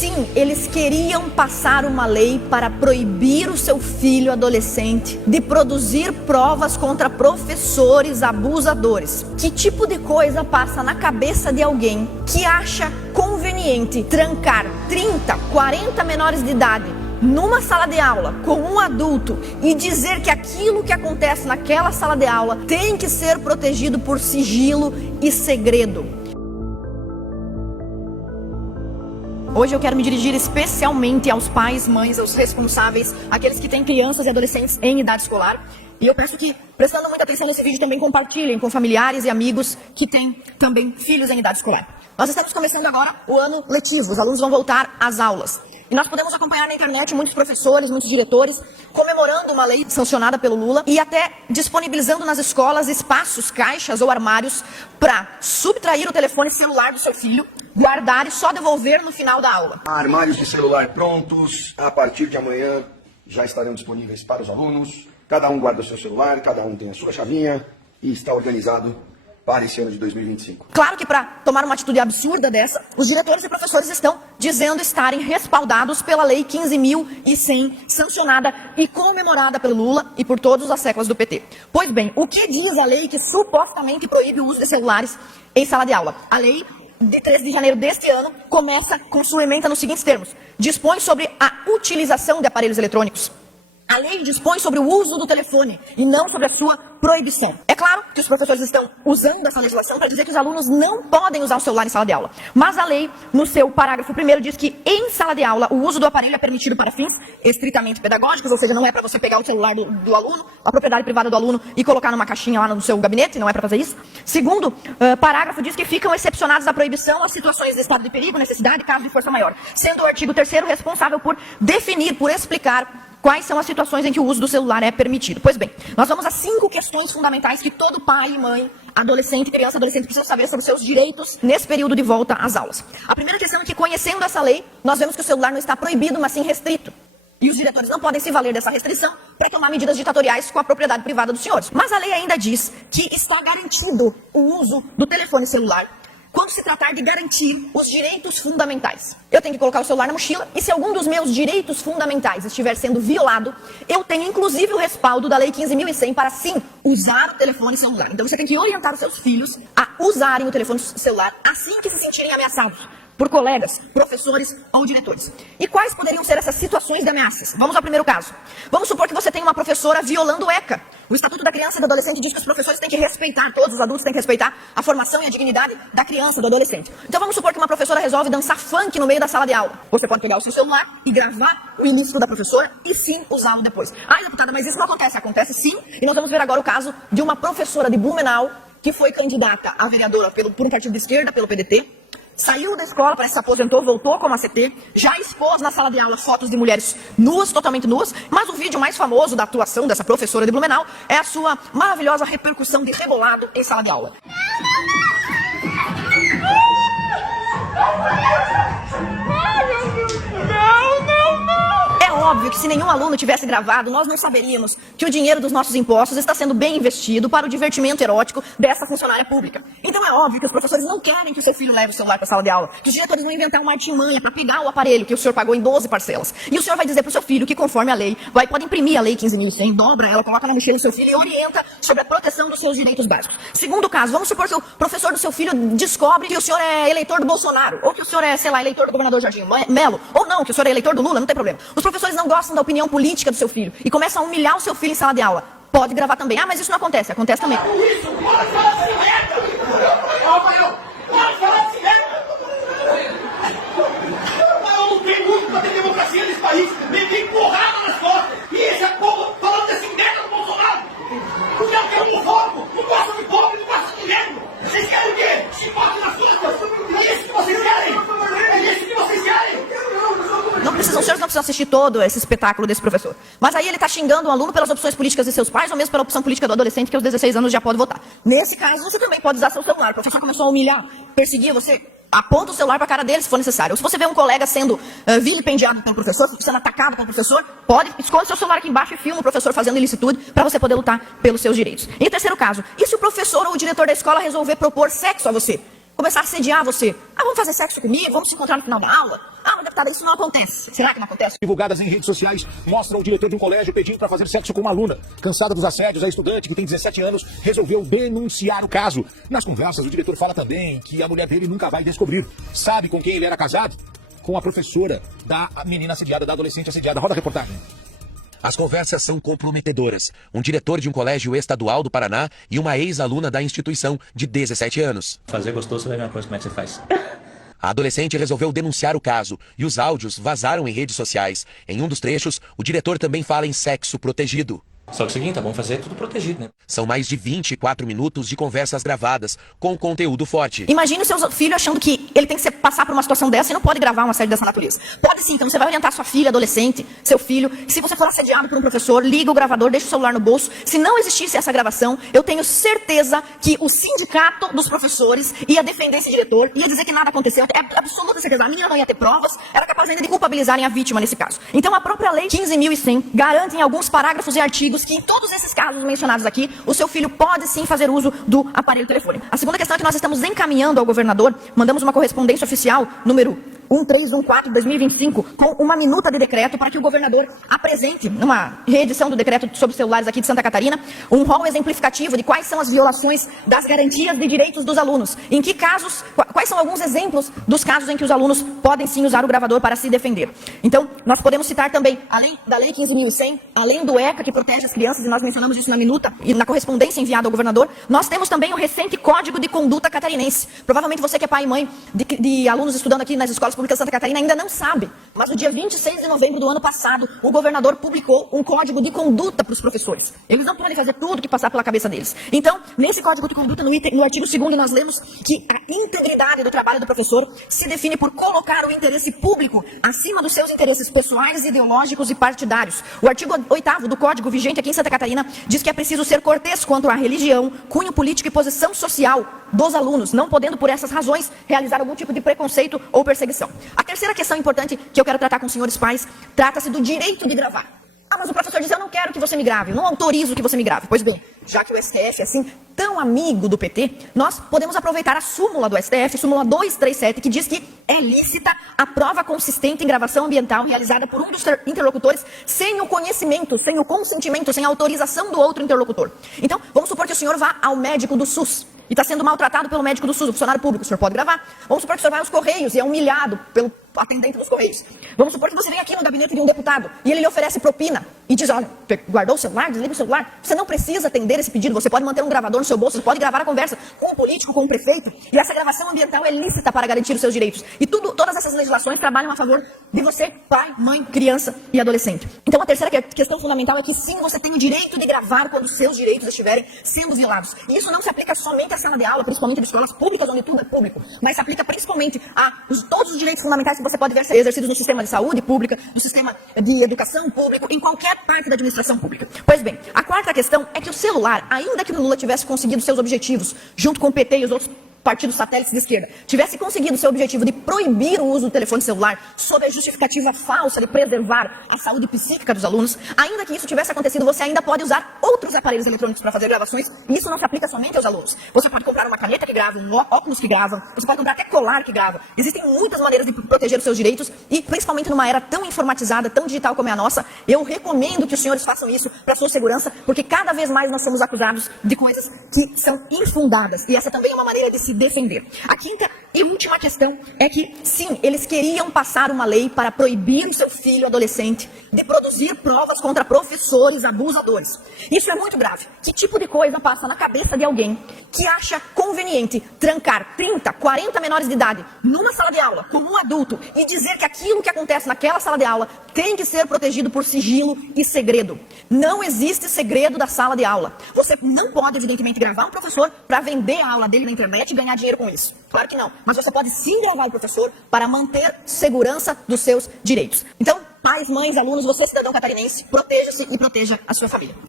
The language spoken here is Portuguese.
Sim, eles queriam passar uma lei para proibir o seu filho adolescente de produzir provas contra professores abusadores. Que tipo de coisa passa na cabeça de alguém que acha conveniente trancar 30, 40 menores de idade numa sala de aula com um adulto e dizer que aquilo que acontece naquela sala de aula tem que ser protegido por sigilo e segredo? Hoje eu quero me dirigir especialmente aos pais, mães, aos responsáveis, aqueles que têm crianças e adolescentes em idade escolar. E eu peço que, prestando muita atenção nesse vídeo, também compartilhem com familiares e amigos que têm também filhos em idade escolar. Nós estamos começando agora o ano letivo, os alunos vão voltar às aulas. E nós podemos acompanhar na internet muitos professores, muitos diretores, comemorando uma lei sancionada pelo Lula e até disponibilizando nas escolas espaços, caixas ou armários para subtrair o telefone celular do seu filho, guardar e só devolver no final da aula. Armários de celular prontos, a partir de amanhã já estarão disponíveis para os alunos. Cada um guarda o seu celular, cada um tem a sua chavinha e está organizado para esse ano de 2025. Claro que para tomar uma atitude absurda dessa, os diretores e professores estão dizendo estarem respaldados pela Lei 15.100, sancionada e comemorada pelo Lula e por todas as séculas do PT. Pois bem, o que diz a lei que supostamente proíbe o uso de celulares em sala de aula? A lei de 13 de janeiro deste ano começa com sua ementa nos seguintes termos: dispõe sobre a utilização de aparelhos eletrônicos. A lei dispõe sobre o uso do telefone e não sobre a sua proibição. É claro que os professores estão usando essa legislação para dizer que os alunos não podem usar o celular em sala de aula. Mas a lei, no seu parágrafo 1º, diz que em sala de aula o uso do aparelho é permitido para fins estritamente pedagógicos, ou seja, não é para você pegar o celular do aluno, a propriedade privada do aluno e colocar numa caixinha lá no seu gabinete, não é para fazer isso. Segundo parágrafo diz que ficam excepcionados da proibição as situações de estado de perigo, necessidade e caso de força maior, sendo o artigo 3º responsável por definir, por explicar quais são as situações em que o uso do celular é permitido. Pois bem, nós vamos a 5 questões fundamentais que todo pai, mãe, adolescente, criança, adolescente precisa saber sobre seus direitos nesse período de volta às aulas. A primeira questão é que, conhecendo essa lei, nós vemos que o celular não está proibido, mas sim restrito. E os diretores não podem se valer dessa restrição para tomar medidas ditatoriais com a propriedade privada dos senhores. Mas a lei ainda diz que está garantido o uso do telefone celular quando se tratar de garantir os direitos fundamentais. Eu tenho que colocar o celular na mochila e se algum dos meus direitos fundamentais estiver sendo violado, eu tenho inclusive o respaldo da Lei 15.100 para sim usar o telefone celular. Então você tem que orientar os seus filhos a usarem o telefone celular assim que se sentirem ameaçados por colegas, professores ou diretores. E quais poderiam ser essas situações de ameaças? Vamos ao primeiro caso. Vamos supor que você tem uma professora violando o ECA. O Estatuto da Criança e do Adolescente diz que os professores têm que respeitar, todos os adultos têm que respeitar a formação e a dignidade da criança, do adolescente. Então vamos supor que uma professora resolve dançar funk no meio da sala de aula. Você pode pegar o seu celular e gravar o início da professora e sim usá-lo depois. Ah, deputada, mas isso não acontece. Acontece sim. E nós vamos ver agora o caso de uma professora de Blumenau que foi candidata a vereadora por um partido de esquerda, pelo PDT. Saiu da escola, parece que se aposentou, voltou como ACT, já expôs na sala de aula fotos de mulheres nuas, totalmente nuas, mas o vídeo mais famoso da atuação dessa professora de Blumenau é a sua maravilhosa repercussão de rebolado em sala de aula. É óbvio que se nenhum aluno tivesse gravado, nós não saberíamos que o dinheiro dos nossos impostos está sendo bem investido para o divertimento erótico dessa funcionária pública. Então é óbvio que os professores não querem que o seu filho leve o celular para a sala de aula, que os diretores vão inventar uma artimanha para pegar o aparelho que o senhor pagou em 12 parcelas. E o senhor vai dizer para o seu filho que, conforme a lei, pode imprimir a Lei 15.100, dobra ela, coloca na mochila do seu filho e orienta sobre a proteção dos seus direitos básicos. Segundo caso, vamos supor que o professor do seu filho descobre que o senhor é eleitor do Bolsonaro, ou que o senhor é, sei lá, eleitor do governador Jardim Melo, ou não, que o senhor é eleitor do Lula, não tem problema. Os professores não gostam da opinião política do seu filho e começam a humilhar o seu filho em sala de aula. Pode gravar também. Ah, mas isso não acontece. Acontece também. Isso, pode falar desse merda! Pode falar desse merda! Eu lutei muito pra ter democracia nesse país. Levei porrada nas costas. E esse é povo falando desse merda do Bolsonaro. Porque eu quero homofóbico. Não gosto de pobre, não gosto de negro. Vocês querem o quê? Chicote nas costas. É isso que vocês querem. É isso que vocês querem. Os senhores não precisam assistir todo esse espetáculo desse professor. Mas aí ele está xingando o aluno pelas opções políticas de seus pais ou mesmo pela opção política do adolescente que aos 16 anos já pode votar. Nesse caso, você também pode usar seu celular. O professor começou a humilhar, perseguir você, aponta o celular para a cara dele se for necessário. Ou se você vê um colega sendo vilipendiado pelo professor, sendo atacado pelo professor, pode, esconde seu celular aqui embaixo e filma o professor fazendo ilicitude para você poder lutar pelos seus direitos. Em terceiro caso, e se o professor ou o diretor da escola resolver propor sexo a você? começar a assediar você. Ah, vamos fazer sexo comigo? Vamos se encontrar no final da aula? Ah, mas deputada, isso não acontece. Será que não acontece? Divulgadas em redes sociais mostram o diretor de um colégio pedindo para fazer sexo com uma aluna. Cansada dos assédios, a estudante, que tem 17 anos, resolveu denunciar o caso. Nas conversas, o diretor fala também que a mulher dele nunca vai descobrir. Sabe com quem ele era casado? Com a professora da menina assediada, da adolescente assediada. Roda a reportagem. As conversas são comprometedoras. Um diretor de um colégio estadual do Paraná e uma ex-aluna da instituição de 17 anos. Fazer gostoso, você vai ver uma coisa, como é que você faz. A adolescente resolveu denunciar o caso e os áudios vazaram em redes sociais. Em um dos trechos, o diretor também fala em sexo protegido. Só que é o seguinte, vamos fazer tudo protegido, né? São mais de 24 minutos de conversas gravadas, com conteúdo forte. Imagine o seu filho achando que ele tem que passar por uma situação dessa e não pode gravar uma série dessa natureza. Pode sim, então você vai orientar sua filha, adolescente, seu filho. Se você for assediado por um professor, liga o gravador, deixa o celular no bolso. Se não existisse essa gravação, eu tenho certeza que o sindicato dos professores ia defender esse diretor, ia dizer que nada aconteceu. É absoluta certeza. A menina não ia ter provas, era capaz ainda de culpabilizarem a vítima nesse caso. Então a própria lei 15.100 garante em alguns parágrafos e artigos que em todos esses casos mencionados aqui, o seu filho pode sim fazer uso do aparelho telefônico. A segunda questão é que nós estamos encaminhando ao governador, mandamos uma correspondência oficial, número 1314 de 2025, com uma minuta de decreto para que o governador apresente, numa reedição do decreto sobre celulares aqui de Santa Catarina, um rol exemplificativo de quais são as violações das garantias de direitos dos alunos. Em que casos, quais são alguns exemplos dos casos em que os alunos podem sim usar o gravador para se defender. Então, nós podemos citar também, além da lei 15.100, além do ECA, que protege as crianças, e nós mencionamos isso na minuta e na correspondência enviada ao governador, nós temos também o recente Código de Conduta Catarinense. Provavelmente você que é pai e mãe de alunos estudando aqui nas escolas públicas de Santa Catarina ainda não sabe, mas no dia 26 de novembro do ano passado, o governador publicou um código de conduta para os professores. Eles não podem fazer tudo que passar pela cabeça deles. Então, nesse código de conduta, no artigo 2º, nós lemos que a integridade do trabalho do professor se define por colocar o interesse público acima dos seus interesses pessoais, ideológicos e partidários. O artigo 8º do código vigente aqui em Santa Catarina diz que é preciso ser cortês quanto à religião, cunho político e posição social dos alunos, não podendo por essas razões realizar algum tipo de preconceito ou perseguição. A terceira questão importante que eu quero tratar com os senhores pais, trata-se do direito de gravar. Ah, mas o professor diz, eu não quero que você me grave, eu não autorizo que você me grave. Pois bem, já que o STF é assim tão amigo do PT, nós podemos aproveitar a súmula do STF, súmula 237, que diz que é lícita a prova consistente em gravação ambiental realizada por um dos interlocutores sem o conhecimento, sem o consentimento, sem a autorização do outro interlocutor. Então, vamos supor que o senhor vá ao médico do SUS e está sendo maltratado pelo médico do SUS, o funcionário público, o senhor pode gravar. Vamos supor que o senhor vai aos Correios e é humilhado pelo atendente dos Correios. Vamos supor que você vem aqui no gabinete de um deputado e ele lhe oferece propina e diz, olha, guardou o celular, desliga o celular. Você não precisa atender esse pedido, você pode manter um gravador no seu bolso, você pode gravar a conversa com o político, com o prefeito, e essa gravação ambiental é lícita para garantir os seus direitos. E todas essas legislações trabalham a favor de você, pai, mãe, criança e adolescente. Então a terceira questão fundamental é que sim, você tem o direito de gravar quando os seus direitos estiverem sendo violados. E isso não se aplica somente à sala de aula, principalmente de escolas públicas, onde tudo é público, mas se aplica principalmente a todos os direitos fundamentais que você pode ver ser exercidos no sistema de saúde pública, no sistema de educação público, em qualquer parte da administração pública. Pois bem, a quarta questão é que o celular, ainda que o Lula tivesse conseguido seus objetivos, junto com o PT e os outros partidos satélites de esquerda, tivesse conseguido seu objetivo de proibir o uso do telefone celular sob a justificativa falsa de preservar a saúde psíquica dos alunos, ainda que isso tivesse acontecido, você ainda pode usar outros aparelhos eletrônicos para fazer gravações, e isso não se aplica somente aos alunos. Você pode comprar uma caneta que grava, um óculos que grava, você pode comprar até colar que grava. Existem muitas maneiras de proteger os seus direitos e, principalmente numa era tão informatizada, tão digital como é a nossa, eu recomendo que os senhores façam isso para sua segurança, porque cada vez mais nós somos acusados de coisas que são infundadas, e essa também é uma maneira de se defender. A quinta e última questão é que, sim, eles queriam passar uma lei para proibir o seu filho adolescente de produzir provas contra professores abusadores. Isso é muito grave. Que tipo de coisa passa na cabeça de alguém que acha conveniente trancar 30, 40 menores de idade numa sala de aula como um adulto e dizer que aquilo que acontece naquela sala de aula tem que ser protegido por sigilo e segredo? Não existe segredo da sala de aula. Você não pode, evidentemente, gravar um professor para vender a aula dele na internet e ganhar dinheiro com isso. Claro que não. Mas você pode sim gravar o professor para manter segurança dos seus direitos. Então, pais, mães, alunos, você cidadão catarinense, proteja-se e proteja a sua família.